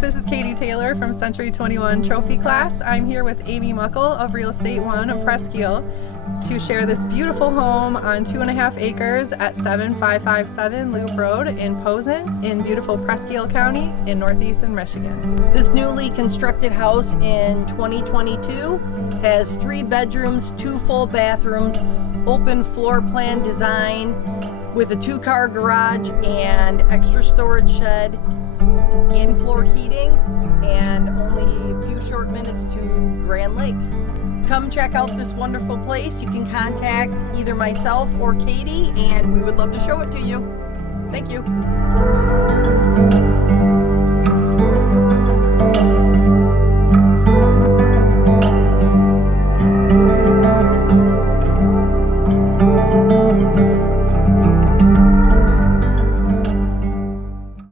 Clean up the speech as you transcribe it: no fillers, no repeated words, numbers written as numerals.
guys, this is Katie Taylor from Century 21 Trophy Class. I'm here with Amy Muckle of Real Estate One of Presque Isle to share this beautiful home on 2.5 acres at 7557 Loop Road in Posen in beautiful Presque Isle County in northeastern Michigan. This newly constructed house in 2022 has 3 bedrooms, 2 full bathrooms, open floor plan design with a 2-car garage and extra storage shed, in-floor heating, and only a few short minutes to Grand Lake. Come check out this wonderful place. You can contact either myself or Katie, and we would love to show it to you. Thank you.